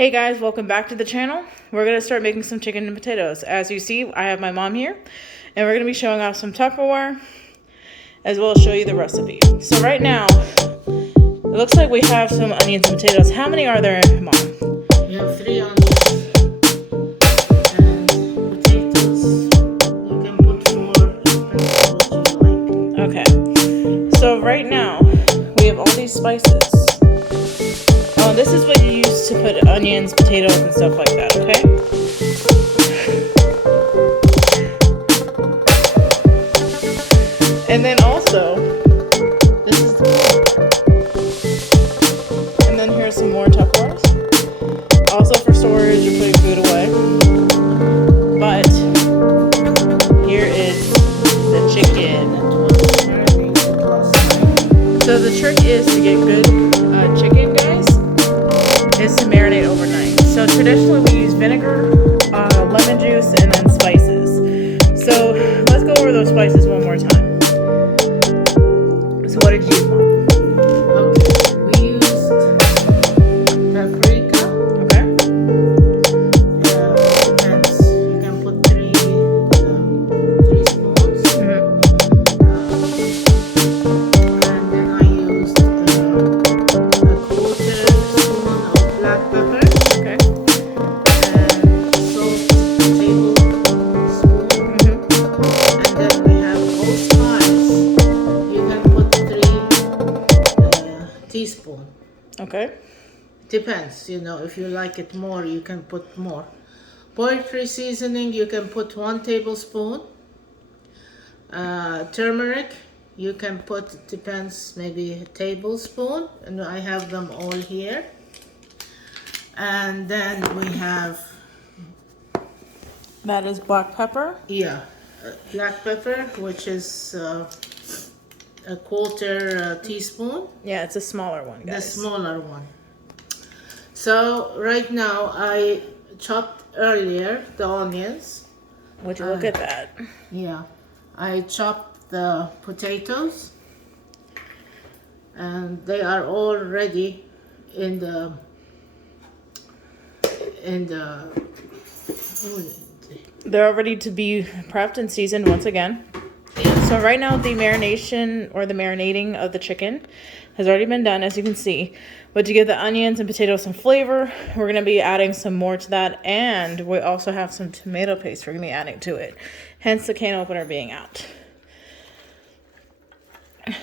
Hey guys, welcome back to the channel. We're going to start making some chicken and potatoes. As you see, I have my mom here, and we're going to be showing off some Tupperware, as well as show you the recipe. So right now, it looks like we have some onions and potatoes. How many are there, Mom? You have 3 onions and potatoes. You can put 4, depends on what you like. Okay. So right now, we have all these spices. This is what you use to put onions, potatoes, and stuff like that, okay? And then also, this is the food. And then here's some more Tupperwares. Also for storage, you're putting food away. But here is the chicken. So the trick is to get good chicken, guys, is to marinate overnight. So traditionally we use vinegar, lemon juice, and then spices. So let's go over those spices one more time. So what did you use, Mom? Okay, we used paprika. Okay. Depends. You can put 3 spoons. And then I used a quarter spoon of black pepper. Okay. And salt, tablespoon. And then we have allspice. You can put 3 teaspoons. Okay. Depends, if you like it more, you can put more. Poultry seasoning, you can put 1 tablespoon. Turmeric, you can put, depends, maybe a tablespoon. And I have them all here. And then we have, That is black pepper. black pepper, which is a quarter teaspoon. Yeah, it's a smaller one, guys. The smaller one. So right now I chopped earlier the onions. Would you look at that? Yeah, I chopped the potatoes, and they are all ready in the They're all ready to be prepped and seasoned once again. So right now the marination or the marinating of the chicken has already been done, as you can see. But to give the onions and potatoes some flavor, we're going to be adding some more to that. And we also have some tomato paste we're going to be adding to it. Hence the can opener being out. And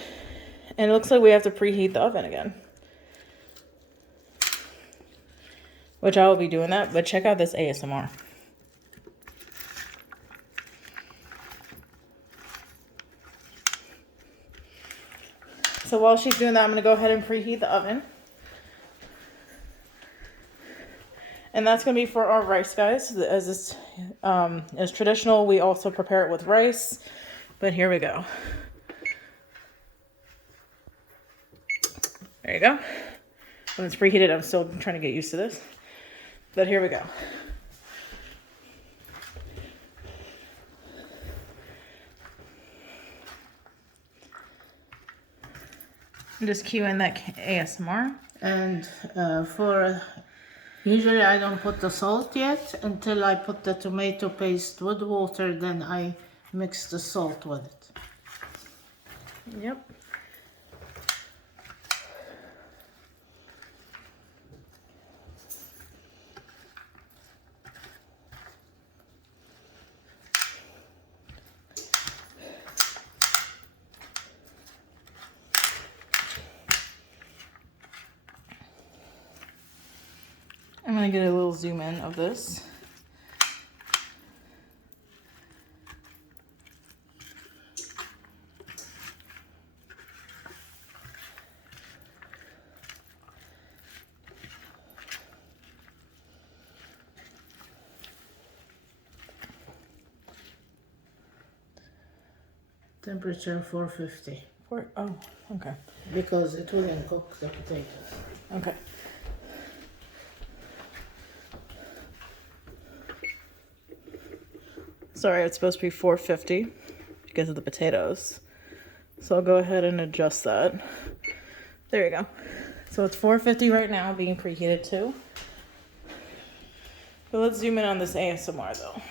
it looks like we have to preheat the oven again. Which I will be doing that, but check out this ASMR. So while she's doing that, I'm going to go ahead and preheat the oven. And that's going to be for our rice, guys. As this is traditional, we also prepare it with rice. But here we go. There you go. When it's preheated, I'm still trying to get used to this. But here we go. I'm just cueing that ASMR. And usually I don't put the salt yet until I put the tomato paste with water, then I mix the salt with it. Yep. I'm going to get a little zoom in of this. Temperature 450. Oh, okay. Because it wouldn't cook the potatoes. Okay. Sorry, it's supposed to be 450 because of the potatoes. So I'll go ahead and adjust that. There you go. So it's 450 right now, being preheated too. So let's zoom in on this ASMR though.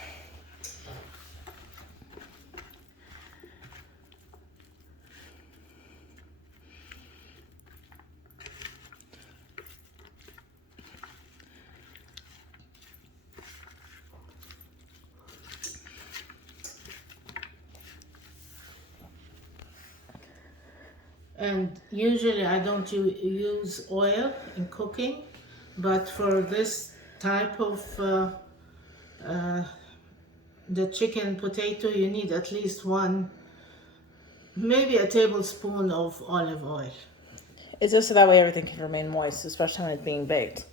And usually I don't use oil in cooking, but for this type of the chicken potato, you need at least one, maybe a tablespoon of olive oil. It's just so that way everything can remain moist, especially when it's being baked.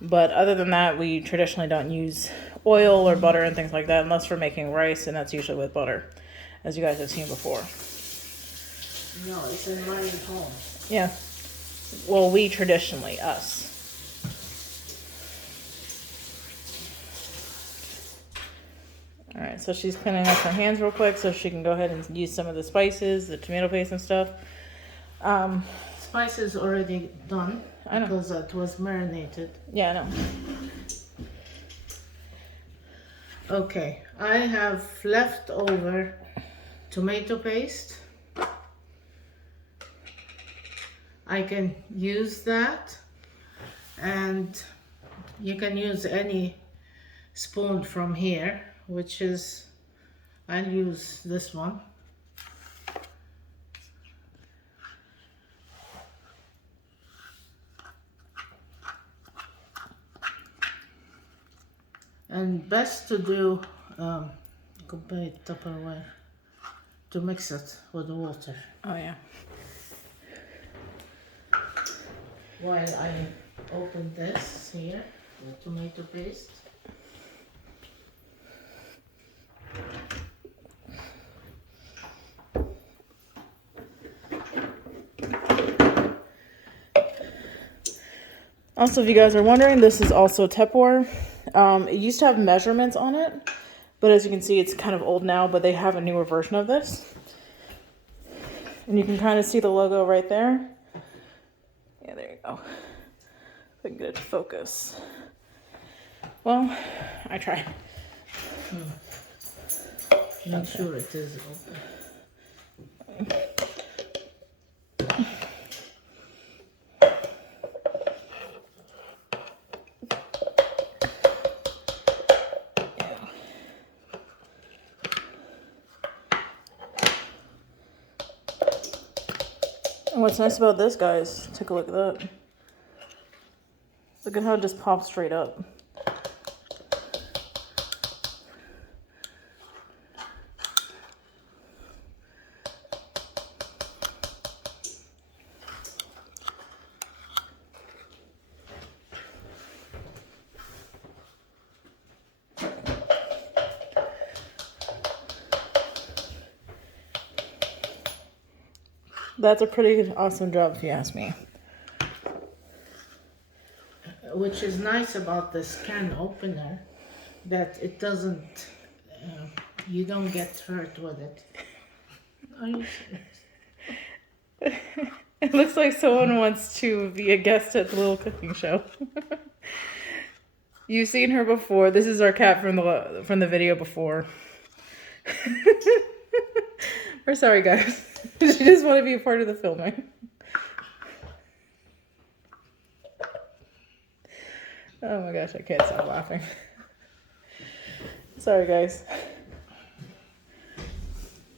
But other than that, we traditionally don't use oil or butter and things like that unless we're making rice, and that's usually with butter, as you guys have seen before. No, it's in my home. Yeah. Well, we traditionally, us. All right, so she's cleaning up her hands real quick so she can go ahead and use some of the spices, the tomato paste and stuff. Spices already done. I know. Because it was marinated. Yeah, I know. Okay, I have leftover tomato paste. I can use that, and you can use any spoon from here, which is, I'll use this one. And best to do complete Tupperware to mix it with the water. Oh, yeah. While I open this here, the tomato paste. Also, if you guys are wondering, this is also Tupperware. It used to have measurements on it, but as you can see, it's kind of old now, but they have a newer version of this. And you can kind of see the logo right there. Yeah, there you go. If I can get it to focus. Well, I tried. Make sure it is open. And what's nice about this, guys, take a look at that. Look at how it just pops straight up. That's a pretty awesome job, if you ask me. Which is nice about this can opener, that it doesn't, you don't get hurt with it. Are you serious? It looks like someone wants to be a guest at the little cooking show. You've seen her before. This is our cat from the video before. We're sorry, guys. She just want to be a part of the filming. Oh my gosh, I can't stop laughing. Sorry, guys.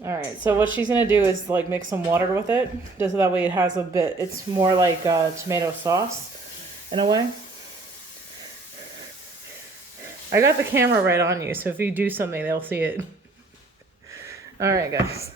Alright, so what she's going to do is like mix some water with it. Just so that way it has a bit, it's more like tomato sauce in a way. I got the camera right on you, so if you do something, they'll see it. Alright, guys.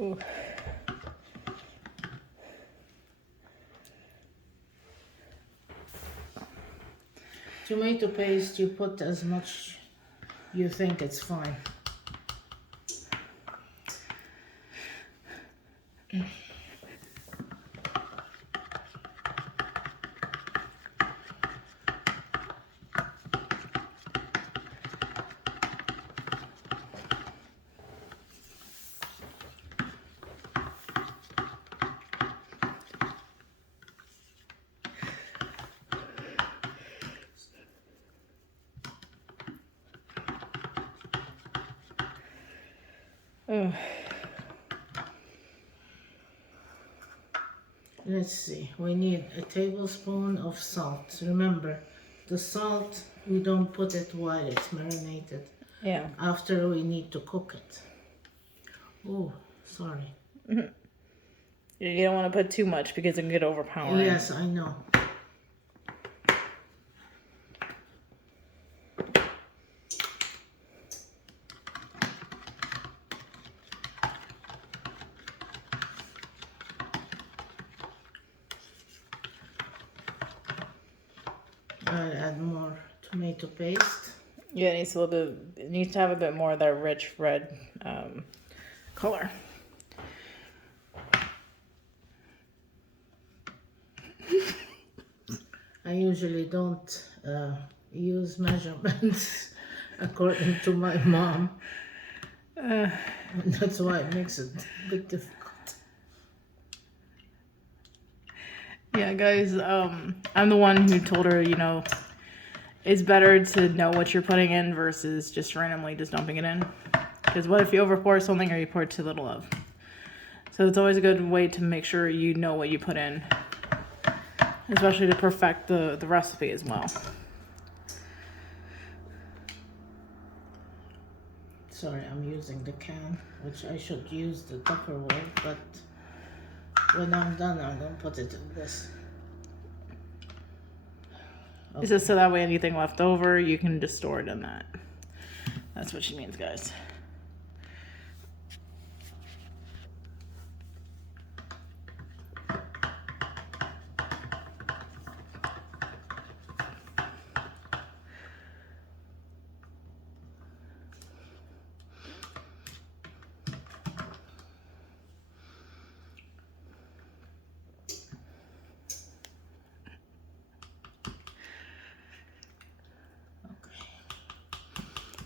Ooh. Tomato paste, you put as much you think it's fine. Ugh. Let's see, we need a tablespoon of salt. Remember, the salt, we don't put it while it's marinated. Yeah. After we need to cook it. Oh, sorry. You don't want to put too much because it can get overpowering. Yes, I know. I'll add more tomato paste. Yeah, it needs a little bit. It needs to have a bit more of that rich red color. I usually don't use measurements according to my mom. And that's why it makes it a bit difficult. Yeah, guys, I'm the one who told her, you know, it's better to know what you're putting in versus just randomly just dumping it in. Because what if you overpour something or you pour too little of? So it's always a good way to make sure you know what you put in, especially to perfect the recipe as well. Sorry, I'm using the can, which I should use the Tupperware, but when I'm done, I'm going to put it in this. Okay. It's just so that way anything left over, you can just store it in that. That's what she means, guys.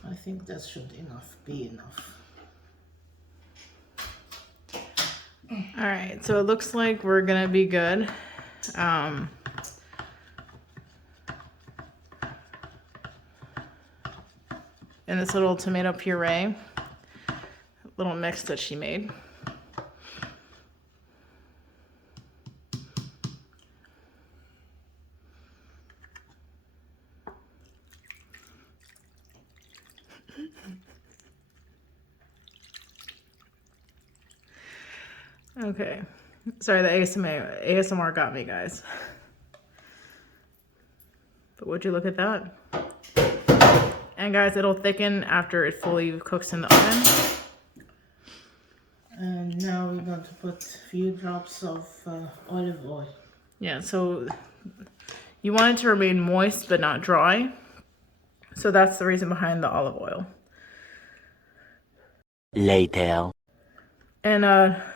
I think that should be enough. All right, so it looks like we're gonna be good. In this little tomato puree, little mix that she made. Okay, sorry, the ASMR got me, guys. But would you look at that? And guys, it'll thicken after it fully cooks in the oven. And now we're going to put a few drops of olive oil. Yeah, so you want it to remain moist but not dry. So that's the reason behind the olive oil. Later. And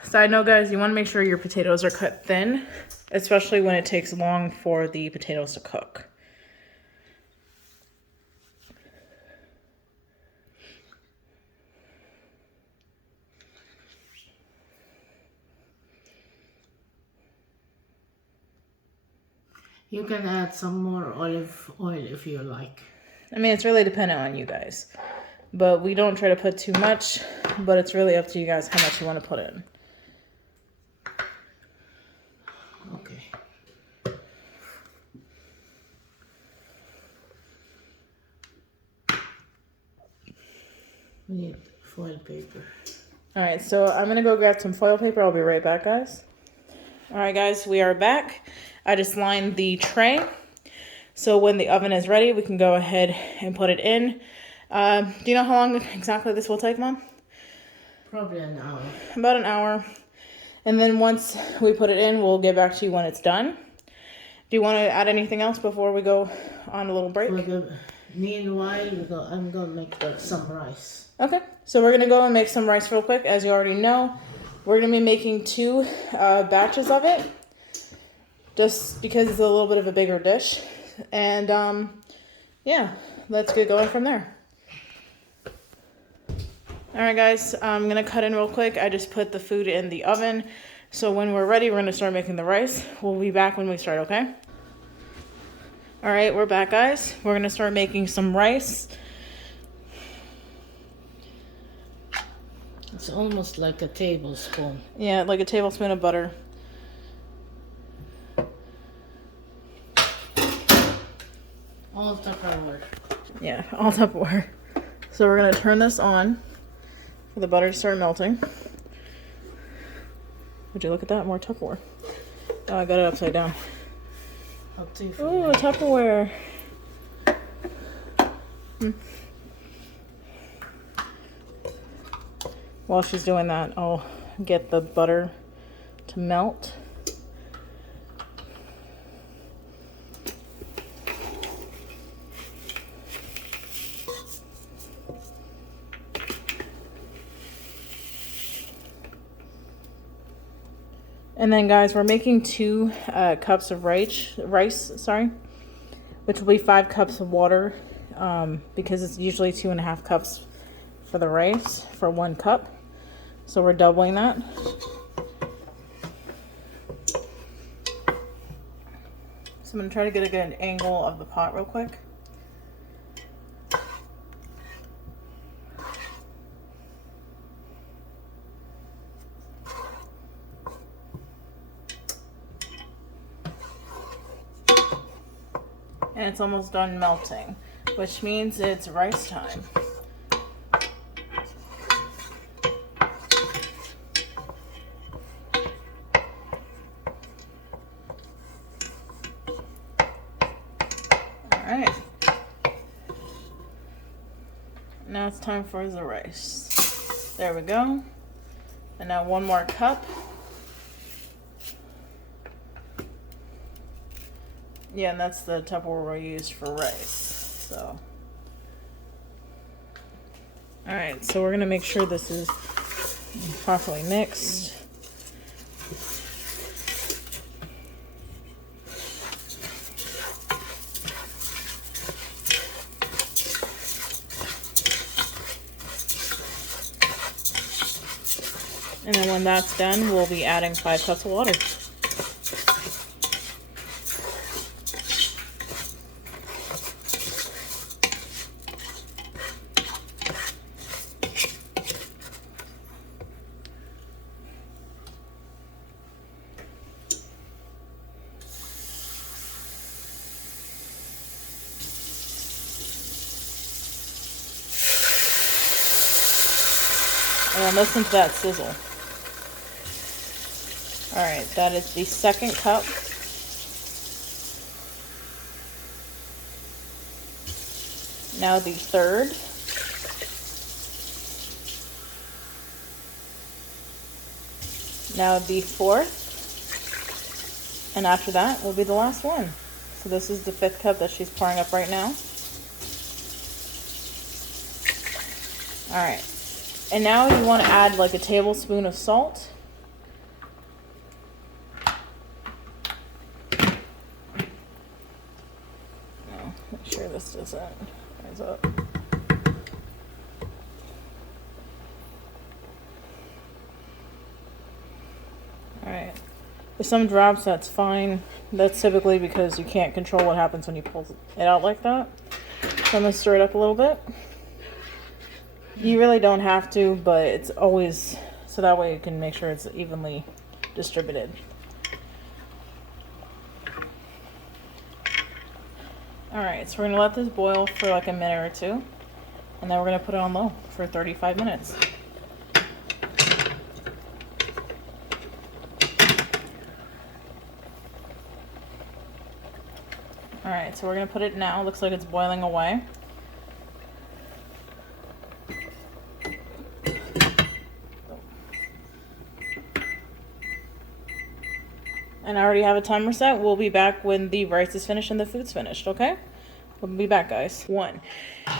side note, guys, you want to make sure your potatoes are cut thin, especially when it takes long for the potatoes to cook. You can add some more olive oil if you like. I mean, it's really dependent on you guys. But we don't try to put too much, but it's really up to you guys how much you want to put in. Okay. We need foil paper. All right, so I'm going to go grab some foil paper. I'll be right back, guys. All right, guys, we are back. I just lined the tray. So when the oven is ready, we can go ahead and put it in. Do you know how long exactly this will take, Mom? Probably an hour. About an hour. And then once we put it in, we'll get back to you when it's done. Do you want to add anything else before we go on a little break? Meanwhile, I'm gonna make some rice. Okay, so we're gonna go and make some rice real quick. As you already know, we're gonna be making 2 batches of it, just because it's a little bit of a bigger dish. And yeah, let's get going from there. All right, guys, I'm gonna cut in real quick. I just put the food in the oven, so when we're ready, we're gonna start making the rice. We'll be back when we start, okay? All right, we're back, guys. We're gonna start making some rice. It's almost like a tablespoon. Yeah, like a tablespoon of butter. All Tupperware. Yeah, all Tupperware. So we're gonna turn this on for the butter to start melting. Would you look at that? More Tupperware. Oh, I got it upside down. Ooh, Tupperware. While she's doing that, I'll get the butter to melt. And then, guys, we're making 2 cups of rice, which will be 5 cups of water, because it's usually 2.5 cups for the rice for 1 cup. So we're doubling that. So I'm gonna try to get a good angle of the pot real quick. And it's almost done melting, which means it's rice time. All right. Now it's time for the rice. There we go. And now 1 more cup. Yeah, and that's the Tupperware we used for rice. So, all right, so we're gonna make sure this is properly mixed. And then when that's done, we'll be adding 5 cups of water. And then listen to that sizzle. All right, that is the 2nd cup. Now the 3rd. Now the 4th. And after that will be the last one. So this is the 5th cup that she's pouring up right now. All right. And now you want to add like a tablespoon of salt. No, make sure this doesn't rise up. All right. If some drops, that's fine. That's typically because you can't control what happens when you pull it out like that. So I'm going to stir it up a little bit. You really don't have to, but it's always, so that way you can make sure it's evenly distributed. Alright, so we're going to let this boil for like a minute or 2. And then we're going to put it on low for 35 minutes. Alright, so we're going to put it now. Looks like it's boiling away. And I already have a timer set. We'll be back when the rice is finished and the food's finished, okay? We'll be back, guys. One.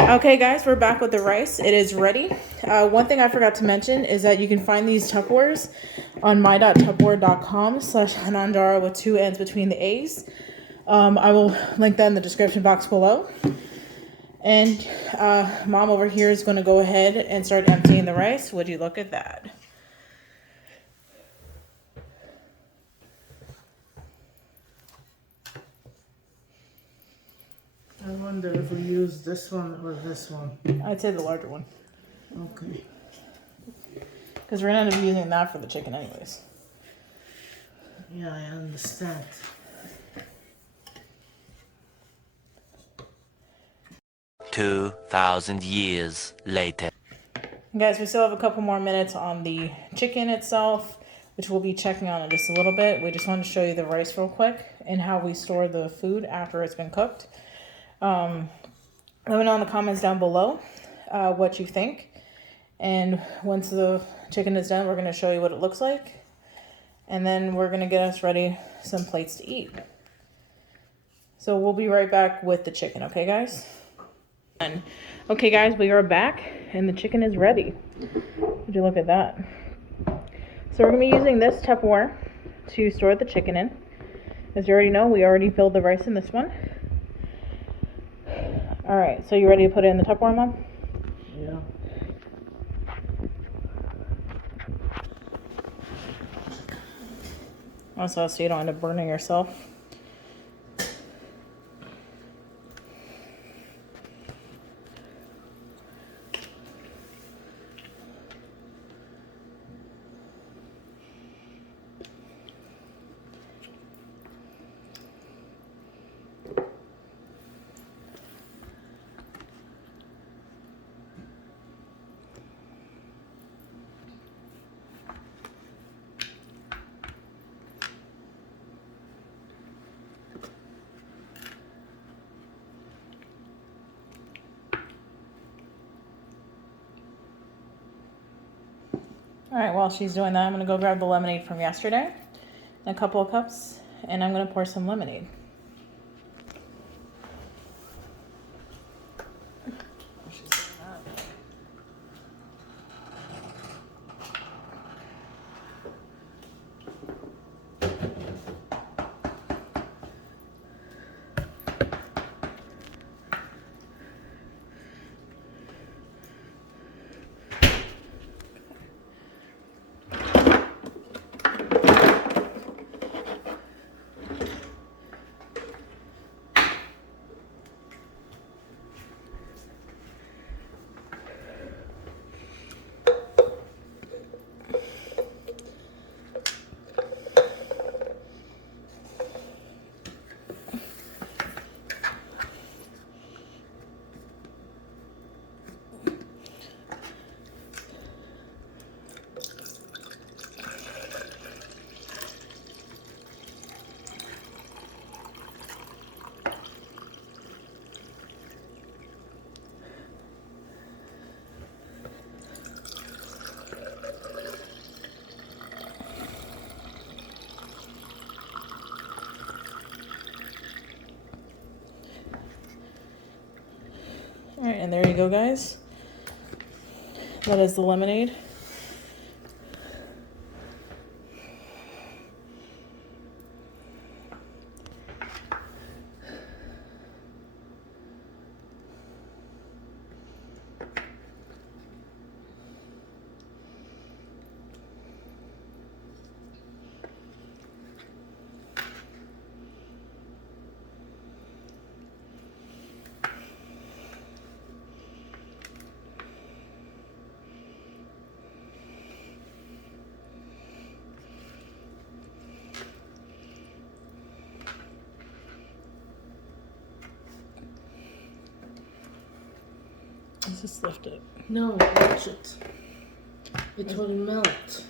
Okay, guys, we're back with the rice. It is ready. One thing I forgot to mention is that you can find these Tupperwares on my.tupperware.com/Hanandara with 2 N's between the A's. I will link that in the description box below. And Mom over here is going to go ahead and start emptying the rice. Would you look at that? I wonder if we use this one or this one. I'd say the larger one. Okay. Because we're going to end up using that for the chicken anyways. Yeah, I understand. $2,000 later. Guys, we still have a couple more minutes on the chicken itself, which we'll be checking on in just a little bit. We just wanted to show you the rice real quick and how we store the food after it's been cooked. Let me know in the comments down below what you think. And once the chicken is done, we're going to show you what it looks like. And then we're going to get us ready some plates to eat. So we'll be right back with the chicken, okay, guys? Okay, guys, we are back and the chicken is ready. Would you look at that? So we're going to be using this Tupperware to store the chicken in. As you already know, we already filled the rice in this one. Alright, so you ready to put it in the Tupperware, Mom? Yeah. Also, so you don't end up burning yourself. Alright, while she's doing that, I'm going to go grab the lemonade from yesterday. A couple of cups, and I'm going to pour some lemonade. Alright, and there you go, guys. That is the lemonade. Let's just lift it. No, watch it. It will melt.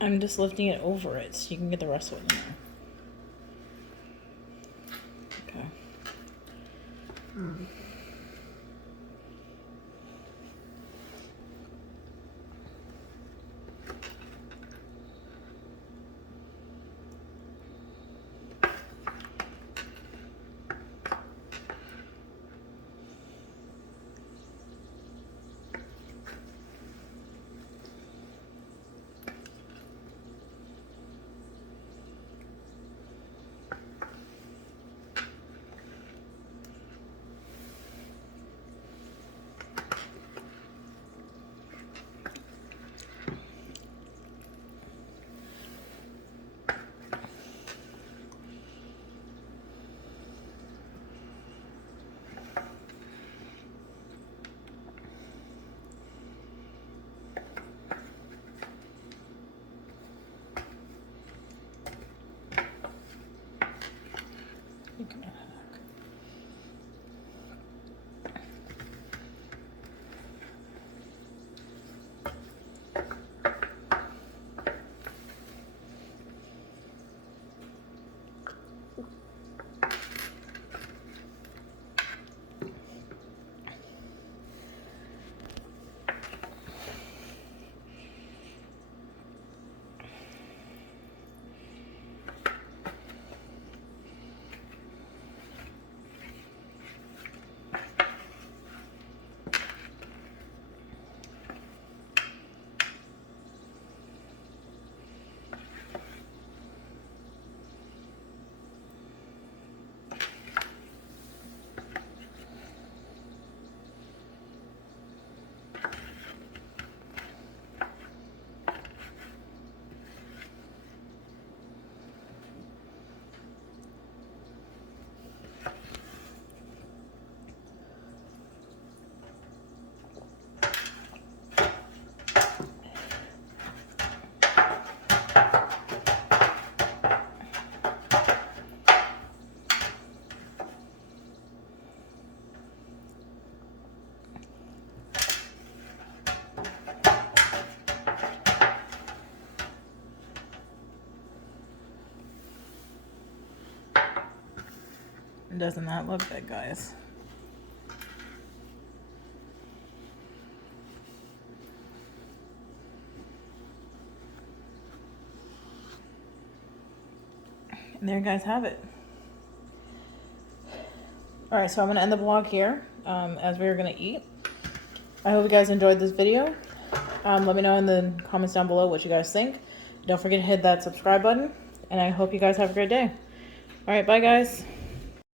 I'm just lifting it over it so you can get the rest of it in there. Okay. Doesn't that look good, guys? And there you guys have it. All right, so I'm gonna end the vlog here as we are gonna eat. I hope you guys enjoyed this video. Let me know in the comments down below what you guys think. Don't forget to hit that subscribe button, and I hope you guys have a great day. All right, bye guys.